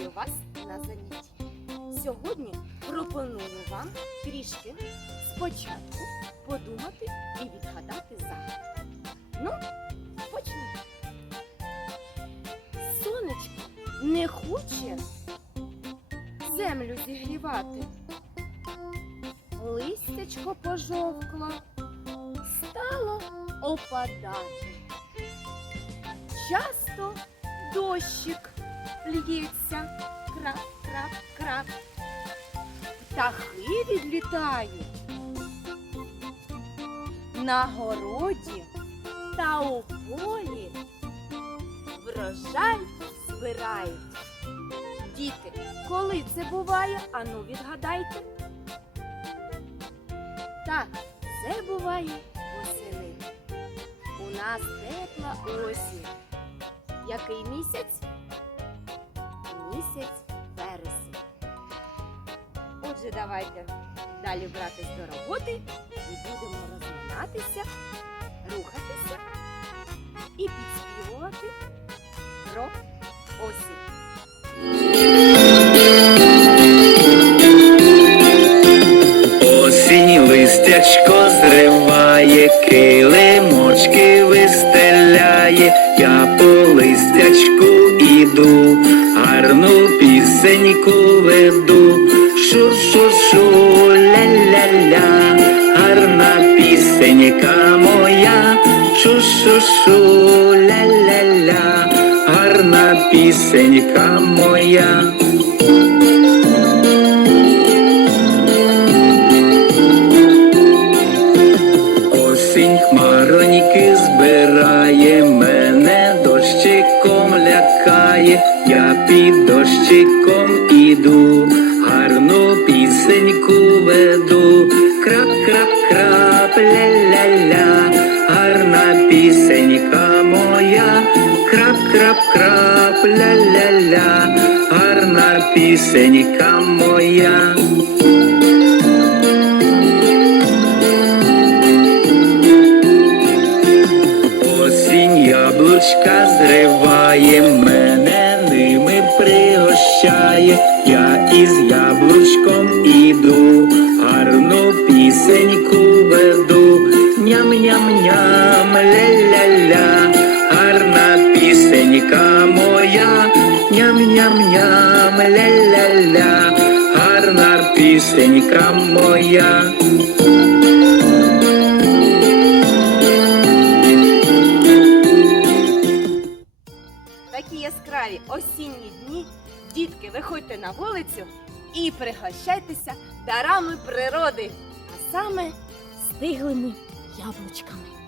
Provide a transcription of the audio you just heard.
Чекаю вас на занятті. Сьогодні пропоную вам трішки спочатку подумати і відгадати загадку. Ну, почнемо. Сонечко не хоче землю зігрівати. Листячко пожовкло стало опадати. Часто дощик лється, крап, крап, крап. Птахи відлітають. На городі та у полі врожай збирають. Діти, коли це буває, ану відгадайте. Так, це буває восени. У нас тепла осінь. Який місяць? Місяць вересень. Отже, давайте далі братись до роботи і будемо розминатися, рухатися і підспівувати про осінь. Осінь листячко зриває, килимочки пісеньку веду, шу-шу-шу, ля-ля-ля, гарна пісенька моя, шу-шу-шу, ля-ля-ля, гарна пісенька моя. Осінь хмароньки збирає, мене дощиком лякає, я під дощиком іду, гарну пісеньку веду, крап-крап-крап, ля-ля-ля, гарна пісенька моя, крап-крап-крап, ля-ля-ля, гарна пісенька моя. Пригощає, я із яблучком іду, гарну пісеньку веду, ням-ням-ням, ля-ля-ля, гарна пісенька моя, ням-ням-ням, ля-ля-ля, гарна пісенька моя. Такі яскраві осінні дні. Дітки, виходьте на вулицю і пригощайтеся дарами природи, а саме стиглими яблучками.